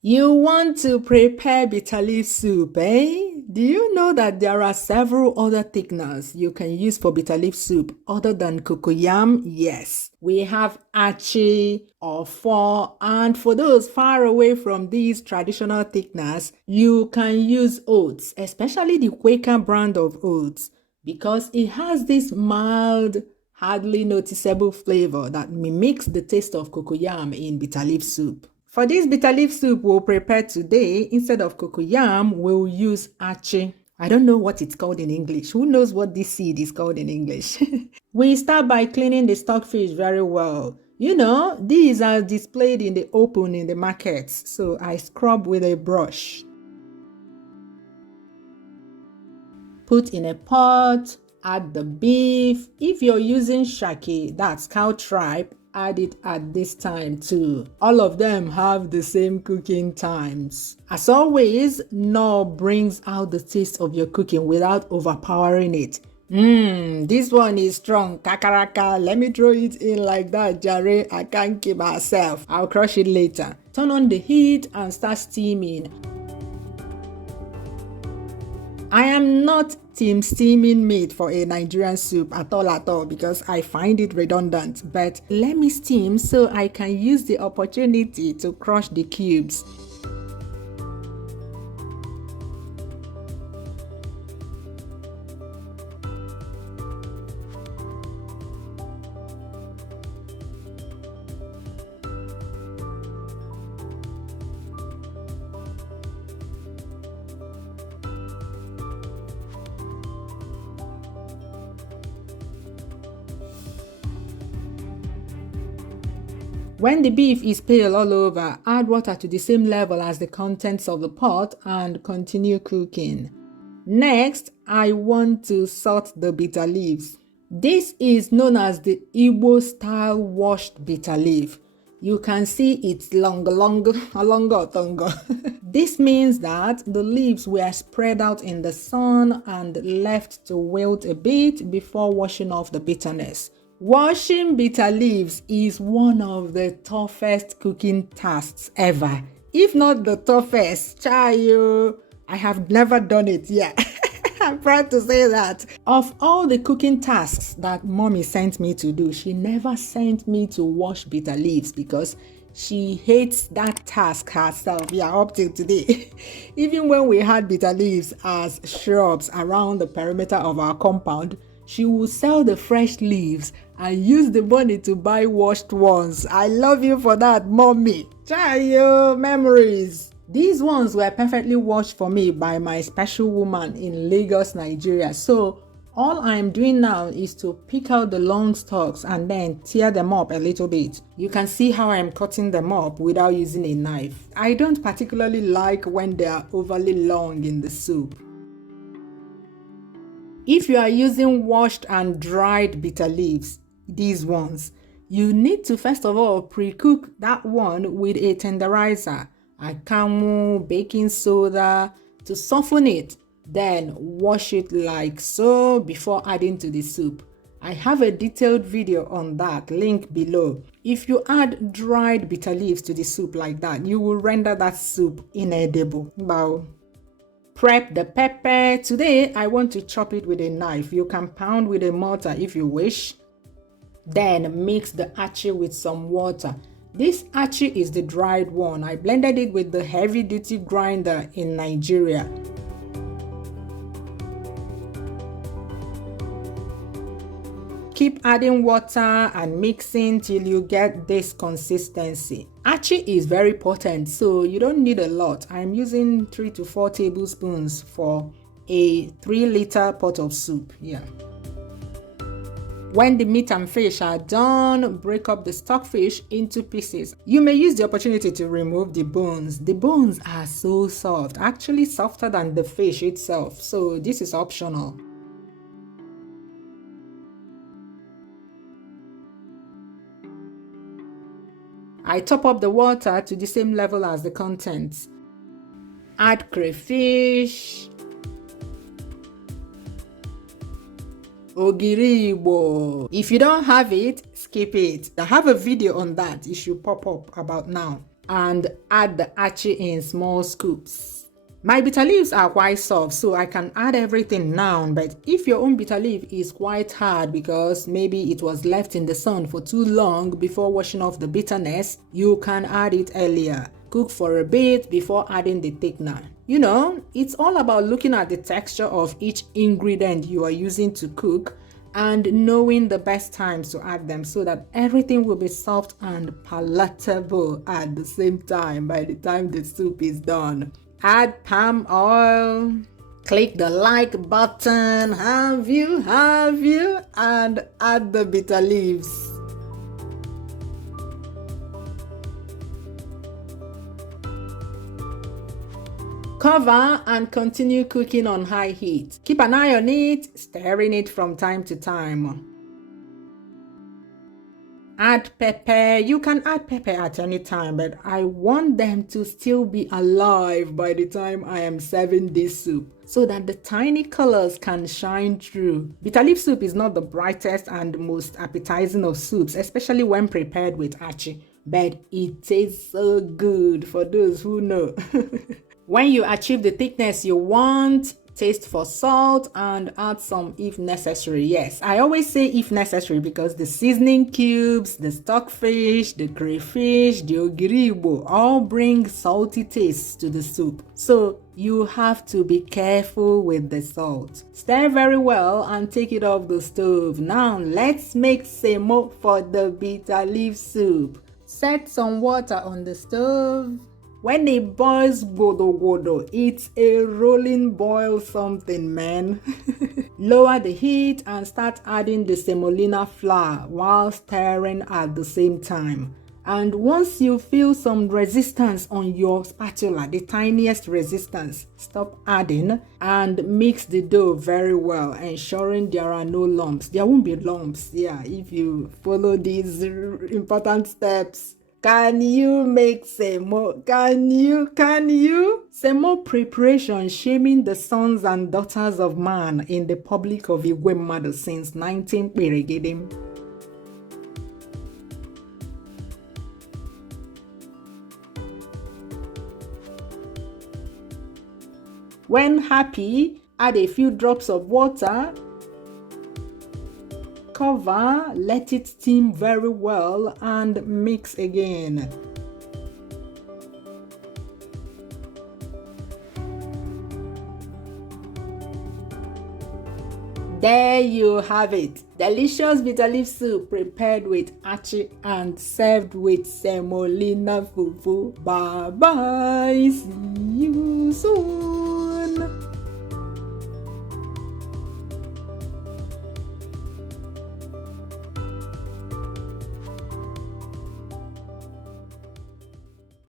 You want to prepare bitterleaf soup, eh? Do you know that there are several other thickeners you can use for bitterleaf soup other than cocoyam? Yes, we have Achi or offals, and for those far away from these traditional thickeners, you can use oats, especially the Quaker brand of oats, because it has this mild, hardly noticeable flavor that mimics the taste of cocoyam in bitterleaf soup. For this bitterleaf soup we'll prepare today, instead of cocoyam, we'll use achi. I don't know what it's called in English. Who knows what this seed is called in English? We start by cleaning the stockfish very well. You know, these are displayed in the open in the markets, so I scrub with a brush. Put in a pot, add the beef. If you're using shaki, that's cow tripe, add it at this time too. All of them have the same cooking times. As always, knorr brings out the taste of your cooking without overpowering it. This one is strong. Kakaraka, let me throw it in like that, Jare. I can't keep myself. I'll crush it later. Turn on the heat and start steaming. I am not team steaming meat for a Nigerian soup at all because I find it redundant, but let me steam so I can use the opportunity to crush the cubes. When the beef is pale all over, add water to the same level as the contents of the pot and continue cooking. Next, I want to salt the bitter leaves. This is known as the Igbo-style washed bitter leaf. You can see it's longer. This means that the leaves were spread out in the sun and left to wilt a bit before washing off the bitterness. Washing bitter leaves is one of the toughest cooking tasks ever. If not the toughest, chayo. I have never done it yet. I'm proud to say that. Of all the cooking tasks that mommy sent me to do, she never sent me to wash bitter leaves because she hates that task herself. Yeah, up till today. Even when we had bitter leaves as shrubs around the perimeter of our compound, she will sell the fresh leaves and use the money to buy washed ones. I love you for that, mommy. Chayo, memories. These ones were perfectly washed for me by my special woman in Lagos, Nigeria. So all I'm doing now is to pick out the long stalks and then tear them up a little bit. You can see how I'm cutting them up without using a knife. I don't particularly like when they are overly long in the soup. If you are using washed and dried bitter leaves, these ones, you need to first of all pre-cook that one with a tenderizer, akamu, baking soda to soften it. Then wash it like so before adding to the soup. I have a detailed video on that, link below. If you add dried bitter leaves to the soup like that, you will render that soup inedible. Wow. Prep the pepper. Today, I want to chop it with a knife. You can pound with a mortar if you wish. Then mix the achi with some water. This achi is the dried one. I blended it with the heavy-duty grinder in Nigeria. Keep adding water and mixing till you get this consistency. Achi is very potent, so you don't need a lot. I'm using 3 to 4 tablespoons for a 3-liter pot of soup. Yeah. When the meat and fish are done, break up the stockfish into pieces. You may use the opportunity to remove the bones. The bones are so soft, actually softer than the fish itself, so this is optional. I top up the water to the same level as the contents. Add crayfish, ogiri Igbo. If you don't have it, skip it. I have a video on that. It should pop up about now. and add the achi in small scoops. My bitter leaves are quite soft, so I can add everything now, but if your own bitter leaf is quite hard because maybe it was left in the sun for too long before washing off the bitterness, you can add it earlier. Cook for a bit before adding the thickener. You know, it's all about looking at the texture of each ingredient you are using to cook and knowing the best times to add them so that everything will be soft and palatable at the same time by the time the soup is done. Add palm oil, click the like button, have you, and add the bitter leaves. Cover and continue cooking on high heat. Keep an eye on it, stirring it from time to time. Add pepper. You can add pepper at any time, but I want them to still be alive by the time I am serving this soup so that the tiny colors can shine through. Bitterleaf soup is not the brightest and most appetizing of soups, especially when prepared with achi, but it tastes so good for those who know. When you achieve the thickness you want, taste for salt and add some if necessary. Yes, I always say if necessary because the seasoning cubes, the stockfish, the crayfish, the ogiri all bring salty tastes to the soup. So you have to be careful with the salt. Stir very well and take it off the stove. Now let's make semo for the bitter leaf soup. Set some water on the stove. When it boils godo, it's a rolling boil something, man. Lower the heat and start adding the semolina flour while stirring at the same time. And once you feel some resistance on your spatula, the tiniest resistance, stop adding and mix the dough very well, ensuring there are no lumps. There won't be lumps, if you follow these important steps. Can you make semo? Can you? Semo preparation shaming the sons and daughters of man in the public of Igbo since 19 When happy, add a few drops of water. Cover, let it steam very well and mix again. There you have it. Delicious bitterleaf soup prepared with achi and served with semolina fufu. Bye bye. See you soon.